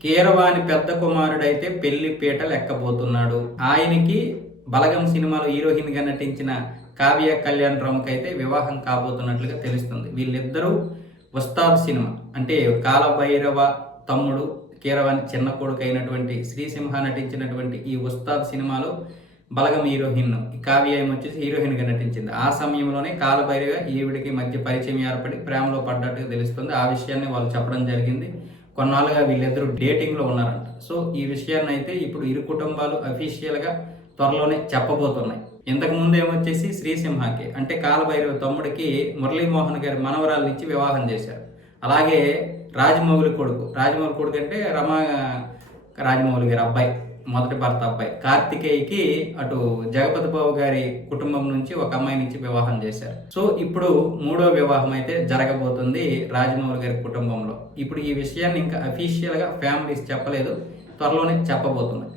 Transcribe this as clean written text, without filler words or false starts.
కీరవాణి పెద్ద కుమారుడైతే పెళ్లి పీటలు ఎక్కబోతున్నాడు. ఆయనకి బలగం సినిమాలో హీరోయిన్ గా నటించిన కావ్య కళ్యాణ్ రామ్కి అయితే వివాహం కాబోతున్నట్లుగా తెలుస్తుంది. వీళ్ళిద్దరూ ఉస్తాద్ సినిమా అంటే కాలభైరవ తమ్ముడు కీరవాణి చిన్న కొడుకు అయినటువంటి శ్రీసింహ నటించినటువంటి ఈ ఉస్తాద్ సినిమాలో బలగం హీరోయిన్ కావ్య వచ్చేసి హీరోయిన్ గా నటించింది. ఆ సమయంలోనే కాలభైరవ ఈవిడికి మధ్య పరిచయం ఏర్పడి ప్రేమలో పడ్డట్టుగా తెలుస్తుంది. ఆ విషయాన్ని వాళ్ళు చెప్పడం జరిగింది. కొన్నాళ్ళుగా వీళ్ళిద్దరూ డేటింగ్ లో ఉన్నారంట. సో ఈ విషయాన్ని అయితే ఇప్పుడు ఇరు కుటుంబాలు అఫీషియల్ గా త్వరలోనే చెప్పబోతున్నాయి. ఇంతకు ముందు ఏమొచ్చేసి శ్రీసింహకి అంటే కాలభైరవ తమ్ముడికి మురళీమోహన్ గారి మనవరాలనిచ్చి వివాహం చేశారు. అలాగే రాజమౌళి కొడుకు అంటే రమా రాజమౌళి గారి అబ్బాయి, మొదటి భర్త అబ్బాయి కార్తికేయకి అటు జగపతి బాబు గారి కుటుంబం నుంచి ఒక అమ్మాయిని ఇచ్చి వివాహం చేశారు. సో ఇప్పుడు మూడో వివాహం అయితే జరగబోతుంది రాజమౌళి గారి కుటుంబంలో. ఇప్పుడు ఈ విషయాన్ని ఇంకా అఫీషియల్ గా ఫ్యామిలీస్ చెప్పలేదు, త్వరలోనే చెప్పబోతుంది.